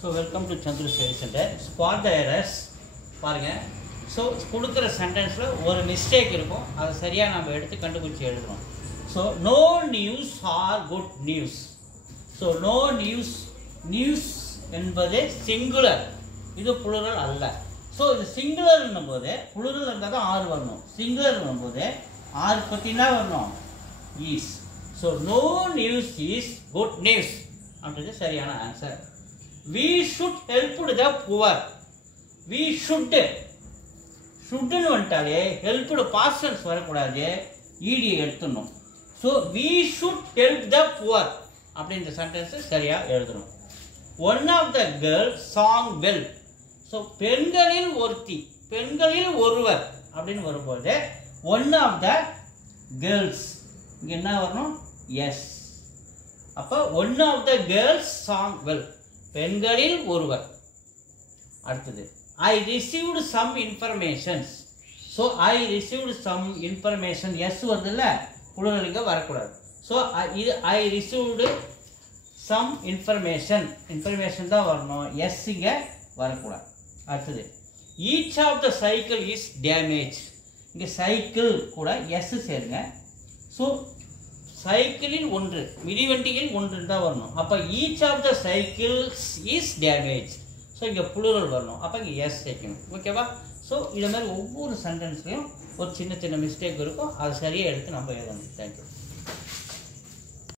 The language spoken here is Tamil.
So welcome to Chandru Study Center. Spot the errors. பாருங்க. So கொடுக்கிற சென்டென்ஸ்ல ஒரு மிஸ்டேக் இருக்கும். அதை சரியா நாம எடுத்து கண்டுபிடிச்சு எழுதணும். So no news or good news. So no news என்பது சிங்குலர். இது புளூரல் அல்ல. So இது சிங்குலர் என்னும்போது புளூரல் இருந்தா தான் ஆர் வரணும். சிங்குலர் என்னும்போது ஆர் பத்தினா வரணும். is. So no news is good news. அப்படிங்கிறது சரியான answer. We should help the poor. We should ன்னு வந்துட்டாலே help past tense வரக்கூடாது, ed எடுத்துடணும். So we should help the poor அப்படின்ற சென்டென்ஸ் சரியா எழுதணும். One of the girls sang well. So பெண்களில் ஒருத்தி, பெண்களில் ஒருவர் அப்படின்னு வரும்போது one of the girls இங்க என்ன வரணும்? எஸ். அப்ப one of the girls sang well. பெண்களில் ஒருவர். அடுத்தது I received some information. So I received some information. S வருதுல்ல, புளூரல் இங்க வரக்கூடாது. So இது I received some information. Information தான் வரணும், எஸ் இங்க வரக்கூடாது. அடுத்தது each of the cycle is damaged. இங்க சைக்கிள் கூட எஸ் சேருங்க. ஸோ சைக்கிளில் ஒன்று, மிதிவண்டியில் ஒன்று தான் வரணும். அப்போ each of the cycles is damage. So இங்கே புளூரல் வரணும். அப்போ இங்கே எஸ் சேர்க்கணும். ஓகேவா? ஸோ இது மாதிரி ஒவ்வொரு சென்டென்ஸ்லையும் ஒரு சின்ன சின்ன மிஸ்டேக் இருக்கும். அதை சரியாக எடுத்து நம்ம எழுதணும். தேங்க்யூ.